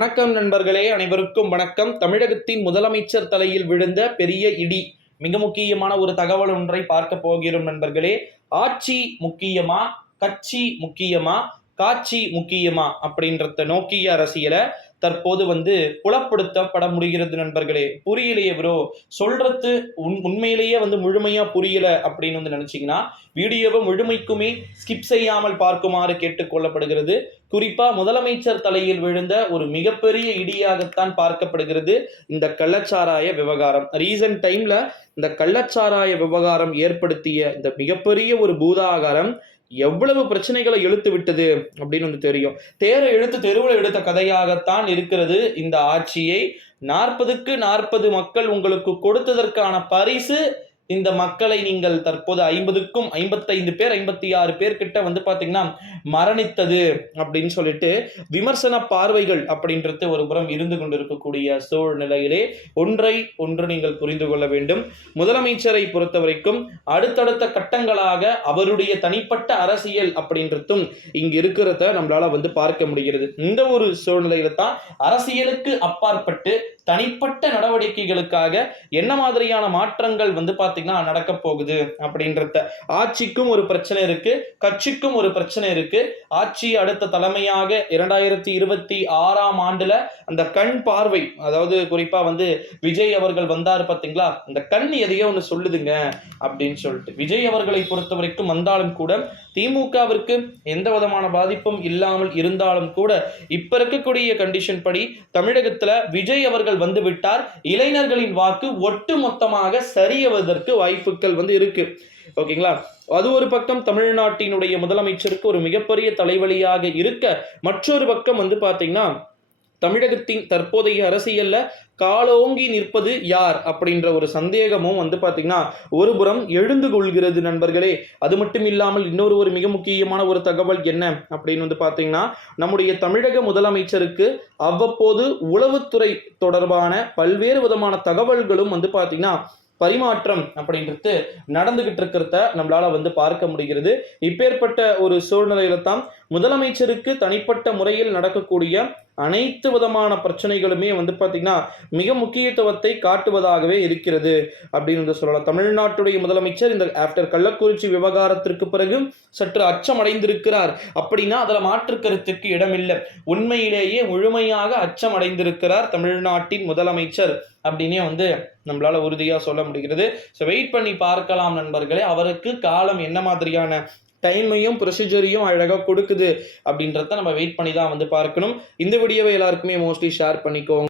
வணக்கம் நண்பர்களே அனைவருக்கும் வணக்கம். தமிழகத்தின் முதலமைச்சர் தலையில் விழுந்த பெரிய இடி. மிக முக்கியமான ஒரு தகவல் ஒன்றை பார்க்க போகிறோம் நண்பர்களே. ஆட்சி முக்கியமா கட்சி முக்கியமா காட்சி முக்கியமா அப்படின்றத நோக்கிய அரசியலை தற்போது வந்து புலப்படுத்தப்பட முடிகிறது நண்பர்களே. புரியலையே ப்ரோ சொல்றது உண் உண்மையிலேயே வந்து முழுமையா புரியல அப்படின்னு வந்து நினைச்சிங்கன்னா வீடியோவை முழுமைக்குமே ஸ்கிப் செய்யாமல் பார்க்குமாறு கேட்டுக்கொள்ளப்படுகிறது குறிப்பா முதலமைச்சர் தலையில் விழுந்த ஒரு மிகப்பெரிய இடியாகத்தான் பார்க்கப்படுகிறது இந்த கள்ளச்சாராய விவகாரம். ரீசன்ட் டைம்ல இந்த கள்ளச்சாராய விவகாரம் ஏற்படுத்திய இந்த மிகப்பெரிய ஒரு பூதாகாரம் எவ்வளவு பிரச்சனைகளை இழுத்து விட்டது அப்படின்னு வந்து தெரியும். தேரை இழுத்து தெருவில் எடுத்த கதையாகத்தான் இருக்கிறது இந்த ஆட்சியை. நாற்பதுக்கு நாற்பது மக்கள் உங்களுக்கு கொடுத்ததற்கான பரிசு இந்த மக்களை நீங்கள் தற்போது ஐம்பதுக்கும் ஐம்பத்தைந்து பேர் ஐம்பத்தி ஆறு பேர் கிட்ட வந்து பார்த்தீங்கன்னா மரணித்தது அப்படின்னு சொல்லிட்டு விமர்சன பார்வைகள் அப்படின்றது ஒரு புறம் இருந்து கொண்டிருக்கக்கூடிய சூழ்நிலையிலே ஒன்றை ஒன்று நீங்கள் புரிந்து கொள்ள வேண்டும். முதலமைச்சரை பொறுத்த வரைக்கும் அடுத்தடுத்த கட்டங்களாக அவருடைய தனிப்பட்ட அரசியல் அப்படின்றதும் இங்கு இருக்கிறத நம்மளால வந்து பார்க்க முடிகிறது. இந்த ஒரு சூழ்நிலையில தான் அரசியலுக்கு அப்பாற்பட்டு தனிப்பட்ட நடவடிக்கைகளுக்காக என்ன மாதிரியான மாற்றங்கள் வந்து பார்த்தீங்கன்னா நடக்க போகுது அப்படின்றத ஆட்சிக்கும் ஒரு பிரச்சனை இருக்கு கட்சிக்கும் ஒரு பிரச்சனை இருக்கு. ஆட்சி அடுத்த தலைமையாக இரண்டாயிரத்தி இருபத்தி ஆறாம் ஆண்டுல அந்த கண் பார்வை அதாவது குறிப்பா வந்து விஜய் அவர்கள் வந்தார் பார்த்தீங்களா அந்த கண் எதையோ ஒன்று சொல்லுதுங்க அப்படின்னு சொல்லிட்டு. விஜய் அவர்களை பொறுத்த வரைக்கும் வந்தாலும் கூட திமுகவிற்கு எந்த விதமான பாதிப்பும் இல்லாமல் இருந்தாலும் கூட இப்ப இருக்கக்கூடிய கண்டிஷன் படி தமிழகத்துல விஜய் அவர்கள் வந்து விட்டார் இளைஞர்களின் வாக்கு ஒட்டு மொத்தமாக சரியவதற்கு வாய்ப்புகள் வந்து இருக்கு. ஓகேங்களா? அது ஒரு பக்கம் தமிழ்நாட்டினுடைய முதலமைச்சருக்கு ஒரு மிகப்பெரிய தலைவலியாக இருக்க மற்றொரு பக்கம் வந்து பாத்தீங்கன்னா தமிழகத்தின் தற்போதைய அரசியல்ல காலோங்கி நிற்பது யார் அப்படின்ற ஒரு சந்தேகமும் வந்து பார்த்திங்கன்னா ஒருபுறம் எழுந்து கொள்கிறது நண்பர்களே. அது மட்டும் இல்லாமல் இன்னொரு ஒரு மிக முக்கியமான ஒரு தகவல் என்ன அப்படின்னு வந்து பார்த்திங்கன்னா நம்முடைய தமிழக முதலமைச்சருக்கு அவ்வப்போது உளவுத்துறை தொடர்பான பல்வேறு விதமான தகவல்களும் வந்து பார்த்திங்கன்னா பரிமாற்றம் அப்படின்றது நடந்துகிட்டு இருக்கிறத நம்மளால வந்து பார்க்க முடிகிறது. இப்பேற்பட்ட ஒரு சூழ்நிலையில தான் முதலமைச்சருக்கு தனிப்பட்ட முறையில் நடக்கக்கூடிய அனைத்து விதமான பிரச்சனைகளுமே வந்து பார்த்திங்கன்னா மிக முக்கியத்துவத்தை காட்டுவதாகவே இருக்கிறது அப்படின்னு சொல்லலாம். தமிழ்நாட்டுடைய முதலமைச்சர் இந்த ஆஃப்டர் கள்ளக்குறிச்சி விவகாரத்திற்கு பிறகு சற்று அச்சமடைந்திருக்கிறார். அப்படின்னா அதில் மாற்று கருத்துக்கு இடமில்லை. உண்மையிலேயே முழுமையாக அச்சம் அடைந்திருக்கிறார் தமிழ்நாட்டின் முதலமைச்சர் அப்படின்னே வந்து நம்மளால் உறுதியாக சொல்ல முடிகிறது. ஸோ வெயிட் பண்ணி பார்க்கலாம் நண்பர்களே அவருக்கு காலம் என்ன மாதிரியான டைமையும் ப்ரொசீஜரையும் அழகாக கொடுக்குது அப்படின்றத நம்ம வெயிட் பண்ணி தான் வந்து பார்க்கணும். இந்த வீடியோவை எல்லாருக்குமே மோஸ்ட்லி ஷேர் பண்ணிக்கோங்க.